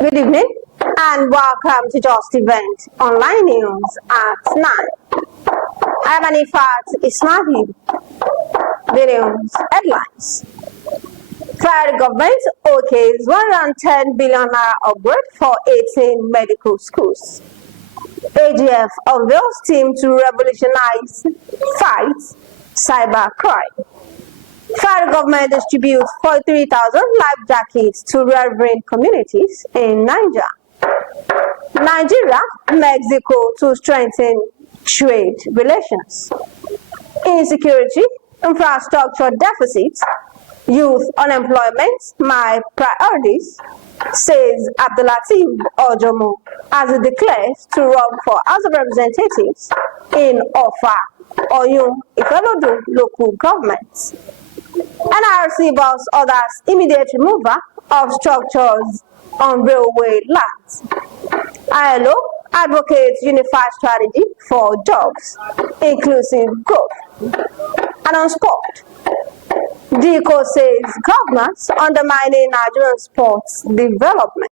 Good evening and welcome to Just Event Online News at 9. I'm Anifat Ismail. The news headlines. Federal government okays 110 billion naira upgrade for 18 medical schools. AGF unveils team to revolutionize fight cyber crime. Federal government distributes 43,000 life jackets to reverend communities in Niger. Nigeria, Mexico to strengthen trade relations. Insecurity, infrastructure deficits, youth unemployment, my priorities, says Abdulateef Ojomo as he declares to run for House of Representatives in Ofa, Oyun, Ifeolodu local governments. NRC vows orders immediate removal of structures on railway lands. ILO advocates unified strategy for jobs, inclusive growth. And on sport, DICO says governments undermining Nigerian sports development.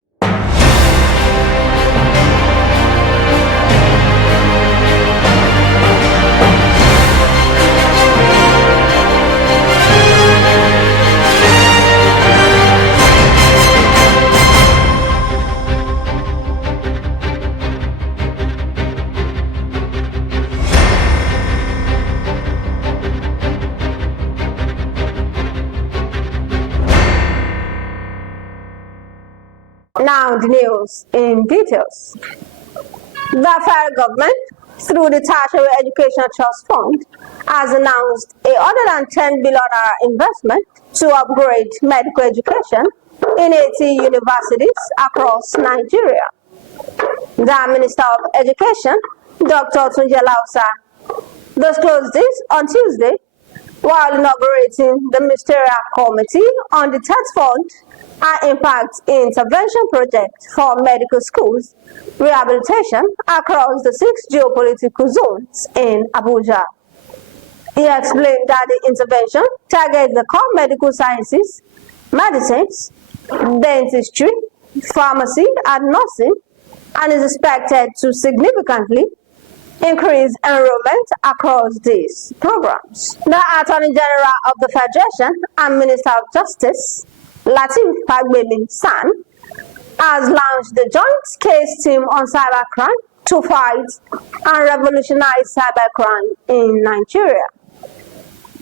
Now the news in details. The federal government, through the Tertiary Education Trust Fund, has announced a 110 billion investment to upgrade medical education in 80 universities across Nigeria. The Minister of Education, Dr. Tunji Lausa, disclosed this on Tuesday while inaugurating the Ministerial Committee on the TET Fund and Impact Intervention Project for medical schools rehabilitation across the 6 geopolitical zones in Abuja. He explained that the intervention targets the core medical sciences, medicines, dentistry, pharmacy, and nursing, and is expected to significantly increase enrollment across these programs. The Attorney General of the Federation and Minister of Justice, Lateef Fagbemi-San, has launched the Joint Case Team on Cybercrime to fight and revolutionize cybercrime in Nigeria.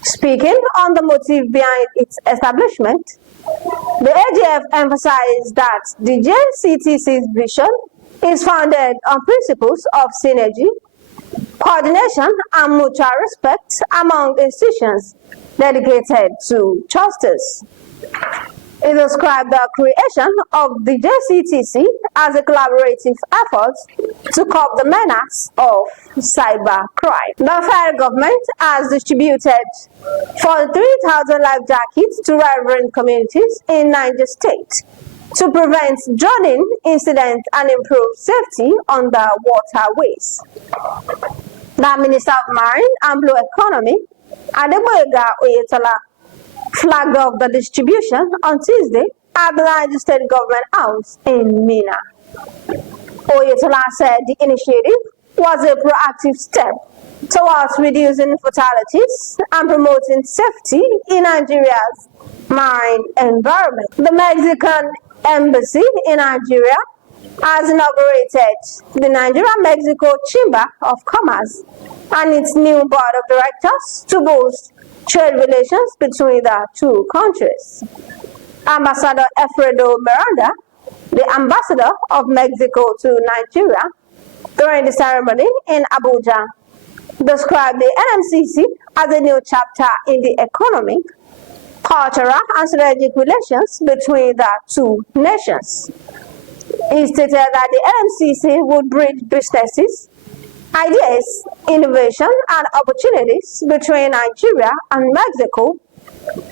Speaking on the motive behind its establishment, the AGF emphasized that the JCTC's vision is founded on principles of synergy, coordination, and mutual respect among institutions dedicated to justice. It described the creation of the JCTC as a collaborative effort to curb the menace of cybercrime. The federal government has distributed 43,000 life jackets to reverend communities in Niger State to prevent drowning incidents and improve safety on the waterways. The Minister of Marine and Blue Economy, Adeboyega Oyetola, flagged off the distribution on Tuesday at the Niger State Government House in Mina. Oyetola said the initiative was a proactive step towards reducing fatalities and promoting safety in Nigeria's marine environment. The Mexican Embassy in Nigeria has inaugurated the Nigeria-Mexico Chamber of Commerce and its new board of directors to boost trade relations between the two countries. Ambassador Alfredo Miranda, the ambassador of Mexico to Nigeria, during the ceremony in Abuja, described the NMCC as a new chapter in the economic, cultural, and strategic relations between the two nations. He stated that the NMCC would bridge businesses, ideas, innovation, and opportunities between Nigeria and Mexico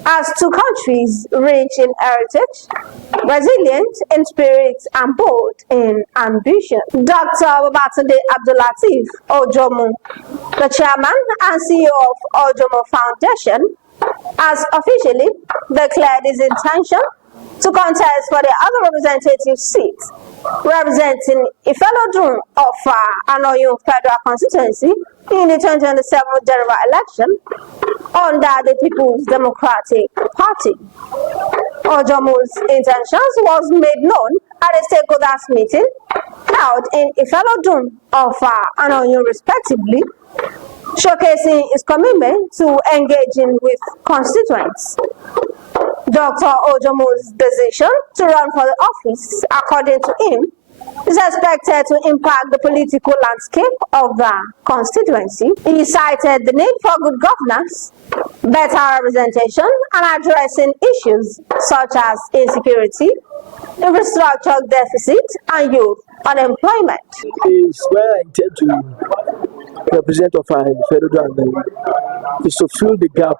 as two countries rich in heritage, resilient in spirit, and bold in ambition. Dr. Babatunde Abdulateef Ojomo, the chairman and CEO of Ojomo Foundation, has officially declared his intention to contest for the other representative seat representing Ifelodun of Anoyun Federal Constituency in the 2027 general election under the People's Democratic Party. Ojomo's intentions was made known at a stakeholders meeting held in Ifelodun of Anoyun respectively, showcasing his commitment to engaging with constituents. Dr. Ojomo's decision to run for the office, according to him, is expected to impact the political landscape of the constituency. He cited the need for good governance, better representation, and addressing issues such as insecurity, infrastructure deficit, and youth unemployment. Is where I intend to represent of our federal government is to fill the gap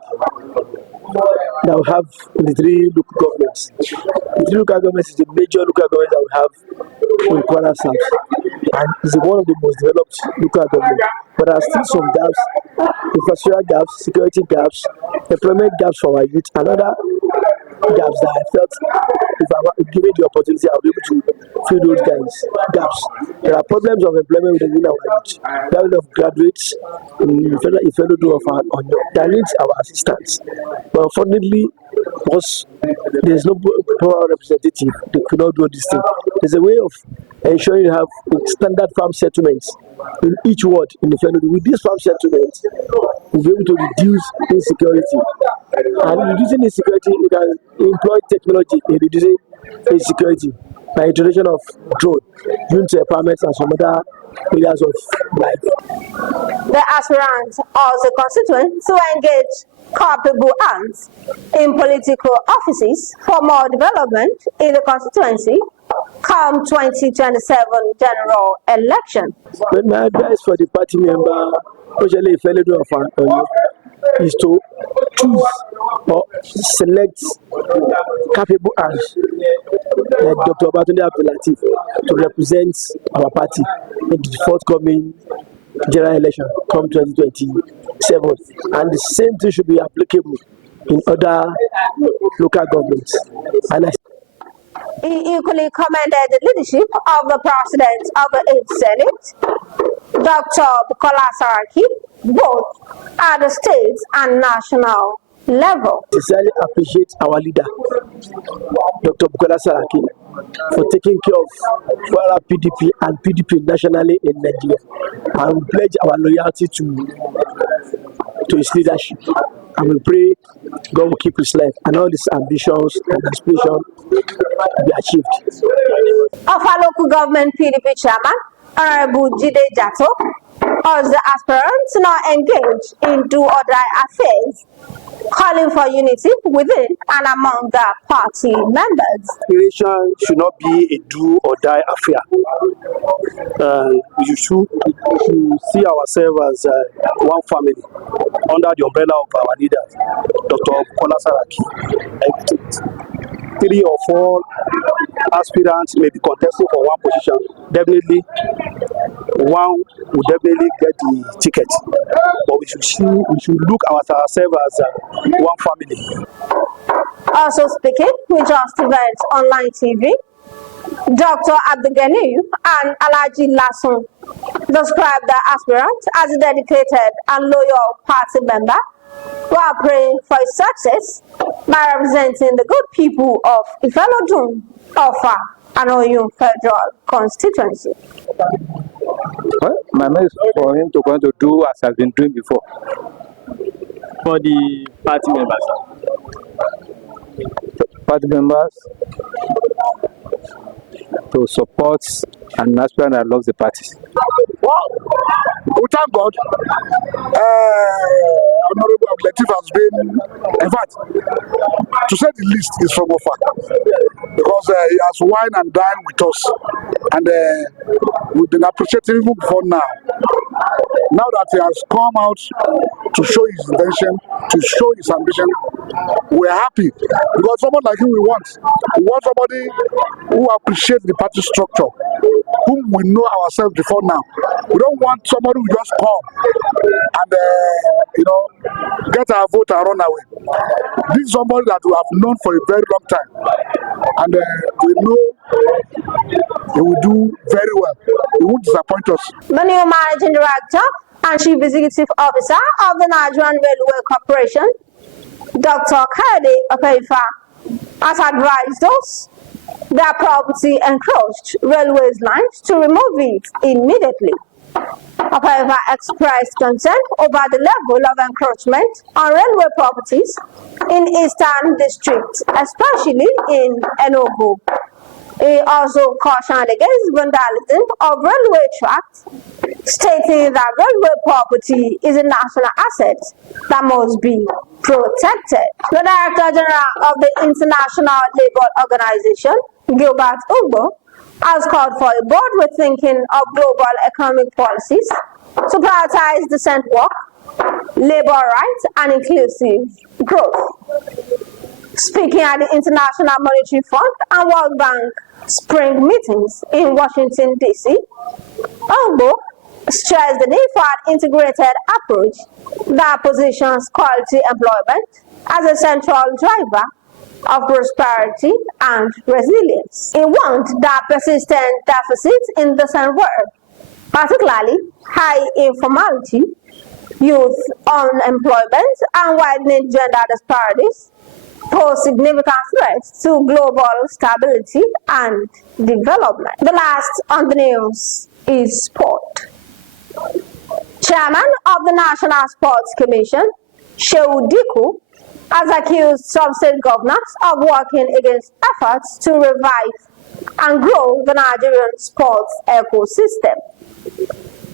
that we have in the three local governments. The three local governments is the major local government that we have in Kwara South, and is one of the most developed local governments. But there are still some gaps, infrastructure gaps, security gaps, employment gaps for our youth, and other gaps that I felt if I were given the opportunity, I'll be able to fill those gaps. There are problems of employment within our youth. There are a lot of graduates in fellow that needs our assistance. But unfortunately, because there's no power representative, they could not do this thing. There's a way of ensuring you have standard farm settlements in each ward in the fellow. With these farm settlements, we'll be able to reduce insecurity. And reducing insecurity, we can employ technology in reducing insecurity by introduction of drone, youth empowerment, and some other areas of life. The aspirants also constituent to engage capable hands in political offices for more development in the constituency come 2027 general election. But my advice for the party member, especially if fellow is to choose or select capable hands like Dr. Batunde Abdulatif to represent our party in the forthcoming general election come 2027. And the same thing should be applicable in other local governments. And he equally commended the leadership of the President of the 8th Senate, Dr. Bukola Saraki, both at the state and national level. I sincerely appreciate our leader, Dr. Bukola Saraki, for taking care of Kwara PDP and PDP nationally in Nigeria. And we pledge our loyalty to his leadership. And we pray God will keep his life and all his ambitions and aspirations be achieved. Of our local government PDP chairman, Honorable Jide Jato, urged the aspirants to not engage in do or die affairs, calling for unity within and among the party members. Aspiration should not be a do or die affair. We should see ourselves as one family under the umbrella of our leader, Dr. Bukola Saraki. 3 or 4 aspirants may be contesting for one position. Definitely, one will definitely get the ticket. But we should look at ourselves as one family. Also speaking with Just Events Online TV, Dr. Abdugani and Alaji Lasson described the aspirant as a dedicated and loyal party member who are praying for his success by representing the good people of Ifelodun of Anoyun Federal Constituency. Well, my message for him to going to do as has been doing before. For the party members. Party members to support an aspirant that loves the party. We thank God. Honorable Abdulatif has been, in fact, to say the least, is from afar, because he has wine and dined with us, and we've been appreciating him before now. Now that he has come out to show his intention, to show his ambition, we're happy, because someone like him we want. We want somebody who appreciates the party structure, whom we know ourselves before now. We don't want somebody who just come and get our vote and run away. This is somebody that we have known for a very long time, and we know he will do very well. He won't disappoint us. The new managing director and chief executive officer of the Nigerian Railway Corporation, Dr. Kayode Opeifa, has advised us that property encroached railways lines to remove it immediately. Opeifa expressed concern over the level of encroachment on railway properties in Eastern District, especially in Enugu. He also cautioned against vandalism of railway tracks, stating that railway property is a national asset that must be protected. The Director General of the International Labour Organization, Gilbert Ugbo, has called for a bold rethinking of global economic policies to prioritize decent work, labor rights, and inclusive growth. Speaking at the International Monetary Fund and World Bank spring meetings in Washington, D.C., Ugbo stressed the need for an integrated approach that positions quality employment as a central driver of prosperity and resilience. He warned that persistent deficits in the same world, particularly high informality, youth unemployment, and widening gender disparities, pose significant threats to global stability and development. The last on the news is sport. Chairman of the National Sports Commission, Jeo Tv, has accused some state governors of working against efforts to revive and grow the Nigerian sports ecosystem.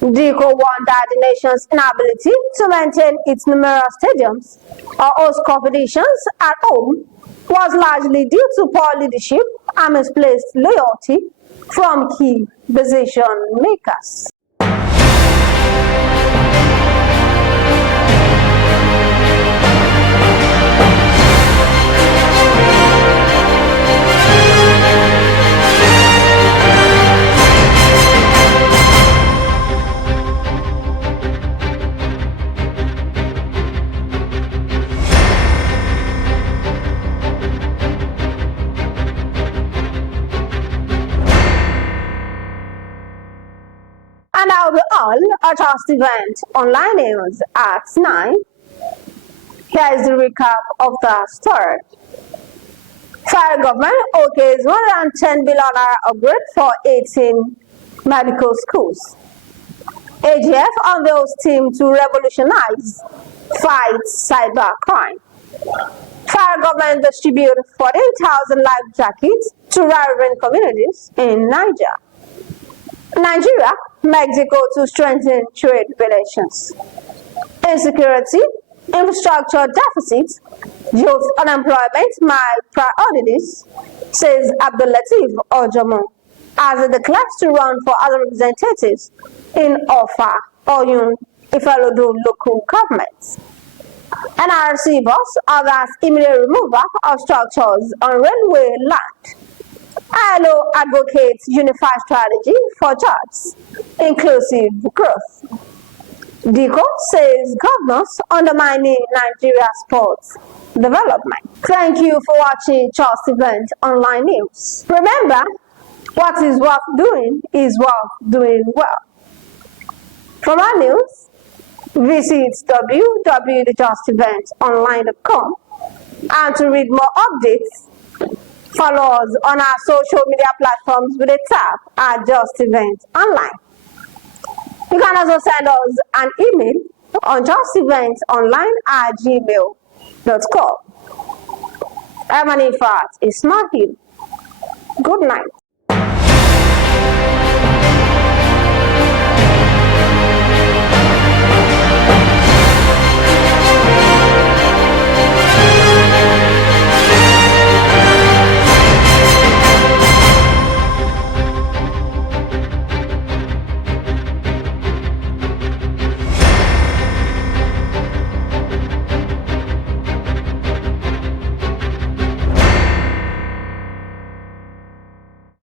Tv warned that the nation's inability to maintain its numerous stadiums or host competitions at home was largely due to poor leadership and misplaced loyalty from key decision makers. And that will be all at our event online news at 9. Here is the recap of the story. Federal government okays 110 billion upgrade for 18 medical schools. AGF unveils team to revolutionize fight cyber crime. Federal government distribute 14,000 life jackets to rival communities in Niger. Nigeria, Mexico to strengthen trade relations. Insecurity, infrastructure deficits, youth unemployment, my priorities, says Abdulateef Ojomo, as it declares to run for other representatives in Ofa, Oyun, Ifelodun local governments. NRC boss orders immediate removal of structures on railway land. ILO advocates unified strategy for jobs, inclusive growth. Diko says governors undermining Nigeria sports development. Thank you for watching Just Event Online News. Remember, what is worth doing is worth doing well. For more news, visit www.justeventonline.com, and to read more updates, follow us on our social media platforms with a tap at Just Event Online. You can also send us an email on justeventonline@gmail.com. I'm Anifat Ismail. Good night.